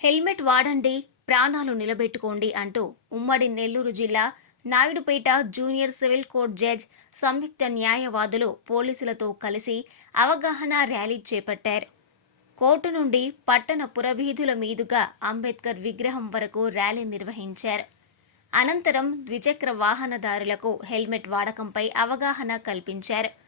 Helmet వాడండి ప్రాణాలు నిలబెట్టుకోండి అంటూ ఉమ్మడి నెల్లూరు జిల్లా Naidupeta junior civil court judge సంయుక్త న్యాయవాదులు పోలీసులతో కలిసి అవగాహన ర్యాలీ చేపట్టారు. కోర్టు నుండి పట్టణ పురవీధుల మీదుగా అంబేద్కర్ విగ్రహం వరకు ర్యాలీ నిర్వహించారు. అనంతరం ద్విచక్ర వాహనదారులకు హెల్మెట్ వాడకంపై అవగాహన కల్పించారు.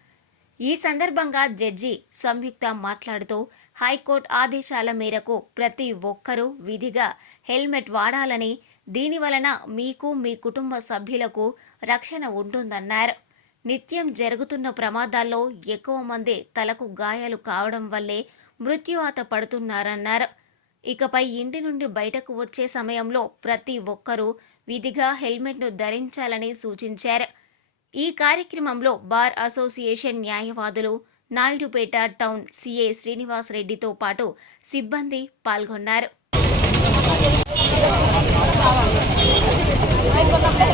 ఈ సందర్భంగా జడ్జి సంయుక్త మాట్లాడుతూ హైకోర్టు ఆదేశాల మేరకు ప్రతి ఒక్కరూ విధిగా హెల్మెట్ వాడాలని దీని వలన మీకు మీ కుటుంబ సభ్యులకు రక్షణ ఉంటుందన్నారు. నిత్యం జరుగుతున్న ప్రమాదాల్లో ఎక్కువ మంది తలకు గాయాలు కావడం వల్లే మృత్యువాత పడుతున్నారన్నారు. ఇకపై ఇంటి నుండి బయటకు వచ్చే సమయంలో ప్రతి ఒక్కరూ విధిగా హెల్మెట్ను ధరించాలని సూచించారు. ఈ కార్యక్రమంలో బార్ అసోసియేషన్ న్యాయవాదులు నాయుడుపేట టౌన్ సిఏ శ్రీనివాస్ రెడ్డితో పాటు సిబ్బంది పాల్గొన్నారు. మీకేమైనా ఏంటంటే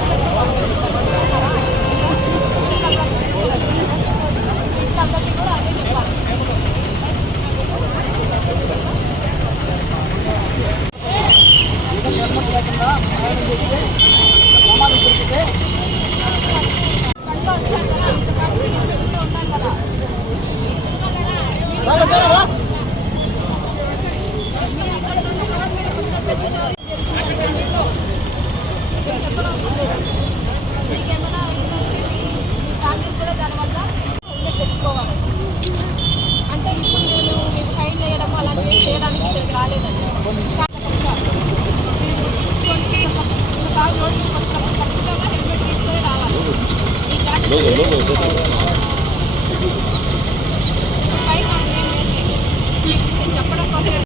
అంటే ఇప్పుడు నేను మీకు ఫైన్ వేయడం అలాంటివి చేయడానికి ఇక్కడికి రాలేదండి ఖచ్చితంగా హెల్మెట్ తీసుకొని రావాలి ఈ జాగ్రత్త ఫైన్ నాకు ఏం లేదు. మీకు చెప్పడం కోసం